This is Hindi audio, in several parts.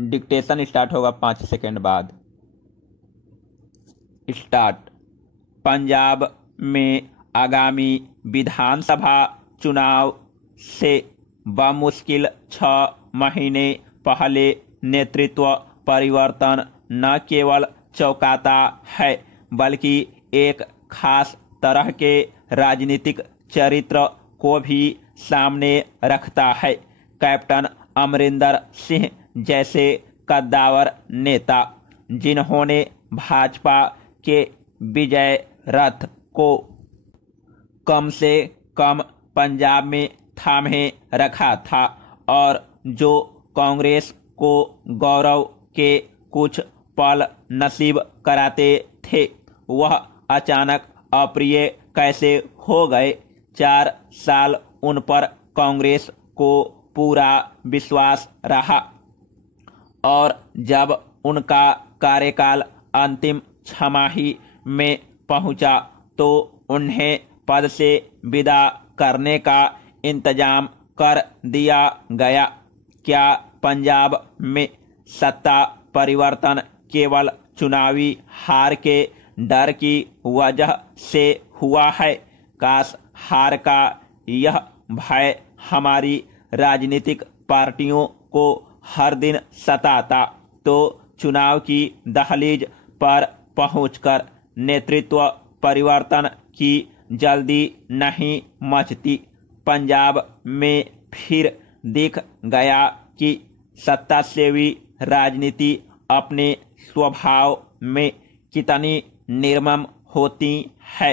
डिक्टेशन स्टार्ट होगा 5 सेकंड बाद। स्टार्ट। पंजाब में आगामी विधानसभा चुनाव से बमुश्किल 6 महीने पहले नेतृत्व परिवर्तन न केवल चौंकाता है बल्कि एक खास तरह के राजनीतिक चरित्र को भी सामने रखता है। कैप्टन अमरिंदर सिंह जैसे कद्दावर नेता जिन्होंने भाजपा के विजय रथ को कम से कम पंजाब में थामे रखा था और जो कांग्रेस को गौरव के कुछ पल नसीब कराते थे, वह अचानक अप्रिय कैसे हो गए। 4 साल उन पर कांग्रेस को पूरा विश्वास रहा और जब उनका कार्यकाल अंतिम छमाही में पहुंचा तो उन्हें पद से विदा करने का इंतजाम कर दिया गया। क्या पंजाब में सत्ता परिवर्तन केवल चुनावी हार के डर की वजह से हुआ है? काश हार का यह भय हमारी राजनीतिक पार्टियों को हर दिन सताता तो चुनाव की दहलीज पर पहुंचकर नेतृत्व परिवर्तन की जल्दी नहीं मचती। पंजाब में फिर दिख गया कि सत्ता सेवी राजनीति अपने स्वभाव में कितनी निर्मम होती है।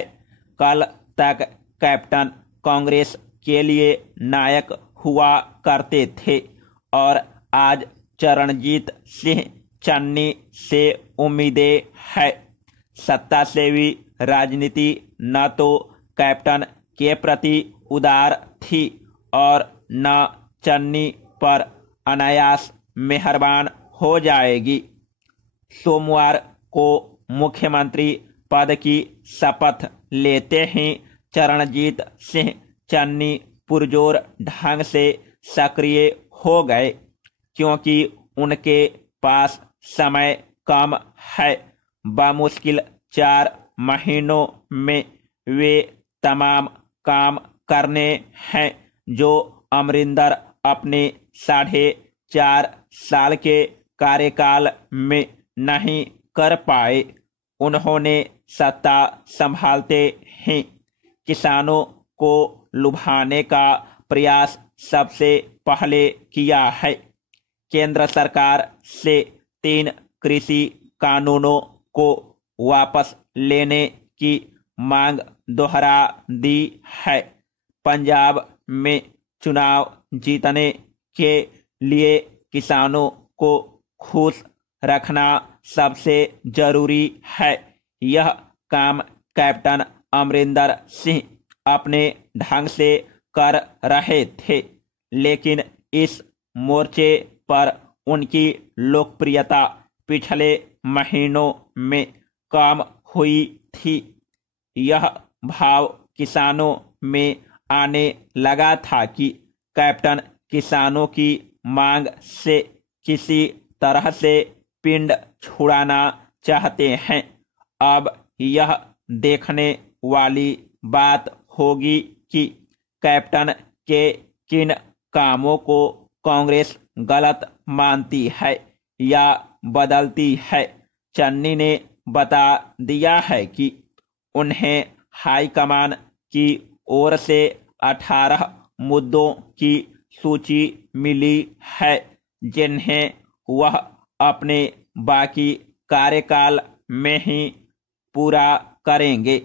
कल तक कैप्टन कांग्रेस के लिए नायक हुआ करते थे और आज चरणजीत सिंह चन्नी से उम्मीदें है। सत्ता सेवी राजनीति न तो कैप्टन के प्रति उदार थी और न चन्नी पर अनायास मेहरबान हो जाएगी। सोमवार को मुख्यमंत्री पद की शपथ लेते ही चरणजीत सिंह चन्नी पुरजोर ढंग से सक्रिय हो गए क्योंकि उनके पास समय कम है। बमुश्किल 4 महीनों में वे तमाम काम करने हैं जो अमरिंदर अपने 4.5 साल के कार्यकाल में नहीं कर पाए। उन्होंने सत्ता संभालते ही किसानों को लुभाने का प्रयास सबसे पहले किया है। केंद्र सरकार से 3 कृषि कानूनों को वापस लेने की मांग दोहरा दी है। पंजाब में चुनाव जीतने के लिए किसानों को खुश रखना सबसे जरूरी है। यह काम कैप्टन अमरिंदर सिंह अपने ढंग से कर रहे थे, लेकिन इस मोर्चे पर उनकी लोकप्रियता पिछले महीनों में कम हुई थी। यह भाव किसानों में आने लगा था कि कैप्टन किसानों की मांग से किसी तरह से पिंड छुड़ाना चाहते हैं। अब यह देखने वाली बात होगी कि कैप्टन के किन कामों को कांग्रेस गलत मानती है या बदलती है। चन्नी ने बता दिया है कि उन्हें हाईकमान की ओर से 18 मुद्दों की सूची मिली है जिन्हें वह अपने बाकी कार्यकाल में ही पूरा करेंगे।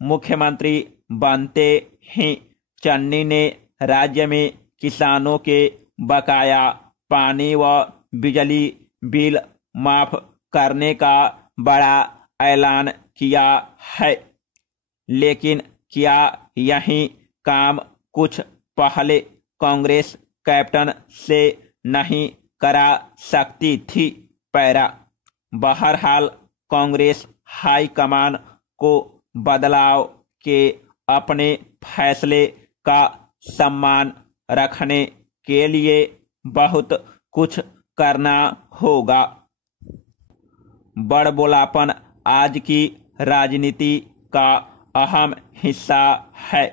मुख्यमंत्री बनते ही चन्नी ने राज्य में किसानों के बकाया पानी व बिजली बिल माफ करने का बड़ा ऐलान किया है, लेकिन क्या यही काम कुछ पहले कांग्रेस कैप्टन से नहीं करा सकती थी? पैरा। बहरहाल कांग्रेस हाईकमान को बदलाव के अपने फैसले का सम्मान रखने के लिए बहुत कुछ करना होगा। बड़बोलापन आज की राजनीति का अहम हिस्सा है।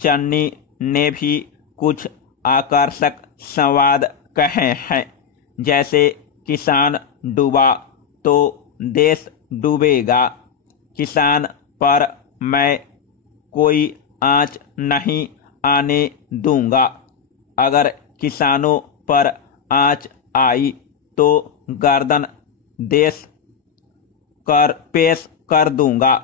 चन्नी ने भी कुछ आकर्षक संवाद कहे हैं, जैसे किसान डूबा तो देश डूबेगा, किसान पर मैं कोई आँच नहीं आने दूंगा, अगर किसानों पर आँच आई तो गर्दन देश कर पेश कर दूंगा।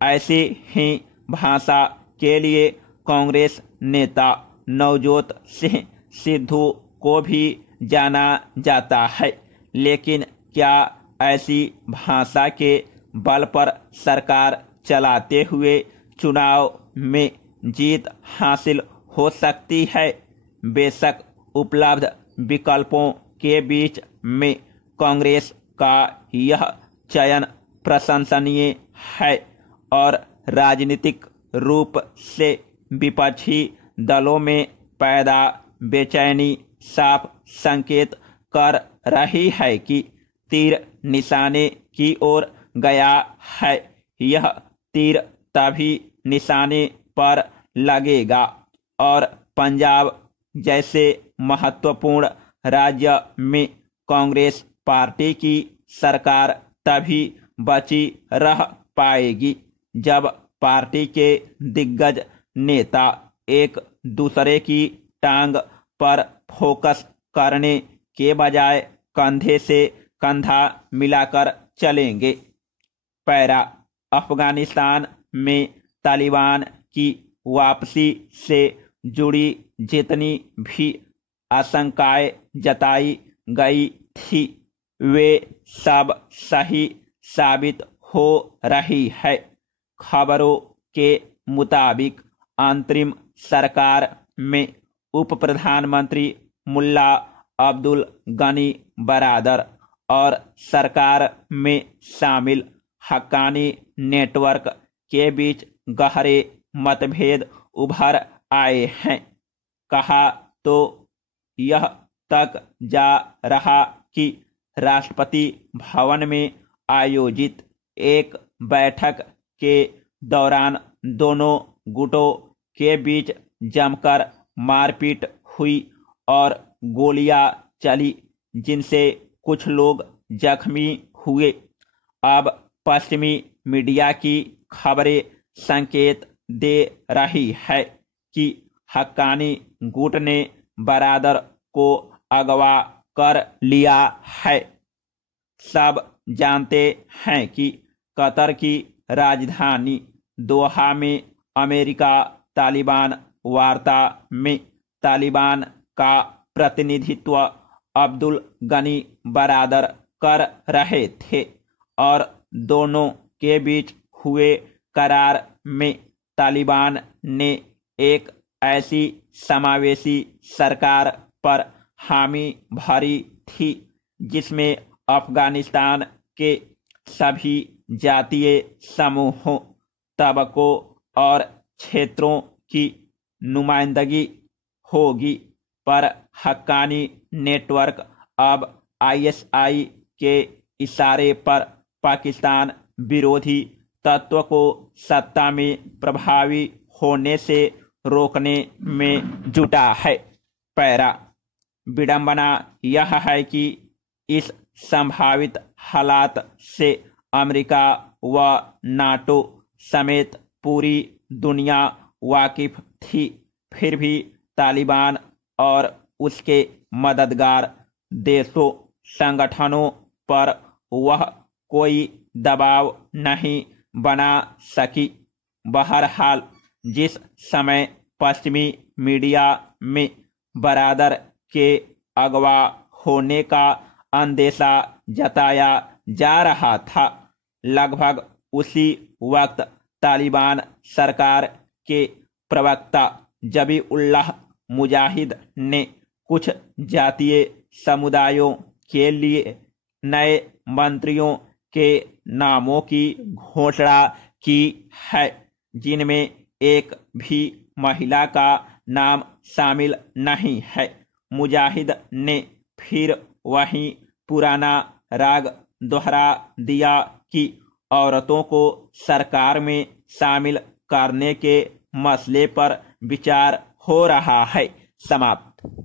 ऐसी ही भाषा के लिए कांग्रेस नेता नवजोत सिंह सिद्धू को भी जाना जाता है। लेकिन क्या ऐसी भाषा के बल पर सरकार चलाते हुए चुनाव में जीत हासिल हो सकती है? बेशक उपलब्ध विकल्पों के बीच में कांग्रेस का यह चयन प्रशंसनीय है और राजनीतिक रूप से विपक्षी दलों में पैदा बेचैनी साफ संकेत कर रही है कि तीर निशाने की ओर गया है। यह तीर तभी निशाने पर लगेगा और पंजाब जैसे महत्वपूर्ण राज्य में कांग्रेस पार्टी की सरकार तभी बची रह पाएगी जब पार्टी के दिग्गज नेता एक दूसरे की टांग पर फोकस करने के बजाय कंधे से कंधा मिलाकर चलेंगे। पैरा अफगानिस्तान में तालिबान की वापसी से जुड़ी जितनी भी आशंकाएं जताई गई थी वे सब सही साबित हो रही है। खबरों के मुताबिक अंतरिम सरकार में उप प्रधानमंत्री मुल्ला अब्दुल गनी बरादर और सरकार में शामिल हक्कानी नेटवर्क के बीच गहरे मतभेद उभर आए हैं। कहा तो यह तक जा रहा कि राष्ट्रपति भवन में आयोजित एक बैठक के दौरान दोनों गुटों के बीच जमकर मारपीट हुई और गोलियां चली, जिनसे कुछ लोग जख्मी हुए। अब पश्चिमी मीडिया की खबरें संकेत दे रही है कि हक्कानी गुट ने बरादर को अगवा कर लिया है। सब जानते हैं कि कतर की राजधानी दोहा में अमेरिका तालिबान वार्ता में तालिबान का प्रतिनिधित्व अब्दुल गनी बरादर कर रहे थे और दोनों के बीच हुए करार में तालिबान ने एक ऐसी समावेशी सरकार पर हामी भरी थी जिसमें अफगानिस्तान के सभी जातीय समूहों, तबकों और क्षेत्रों की नुमाइंदगी होगी। पर हक्कानी नेटवर्क अब आईएसआई के इशारे पर पाकिस्तान विरोधी तत्व को सत्ता में प्रभावी होने से रोकने में जुटा है। पैरा विडंबना यह है कि इस संभावित हालात से अमेरिका व नाटो समेत पूरी दुनिया वाकिफ थी, फिर भी तालिबान और उसके मददगार देशों संगठनों पर वह कोई दबाव नहीं बना सकी। बहरहाल जिस समय पश्चिमी मीडिया में बरादर के अगवा होने का अंदेशा जताया जा रहा था, लगभग उसी वक्त तालिबान सरकार के प्रवक्ता जबीउल्लाह मुजाहिद ने कुछ जातीय समुदायों के लिए नए मंत्रियों के नामों की घोषणा की है, जिनमें एक भी महिला का नाम शामिल नहीं है। मुजाहिद ने फिर वहीं पुराना राग दोहरा दिया कि औरतों को सरकार में शामिल करने के मसले पर विचार हो रहा है। समाप्त।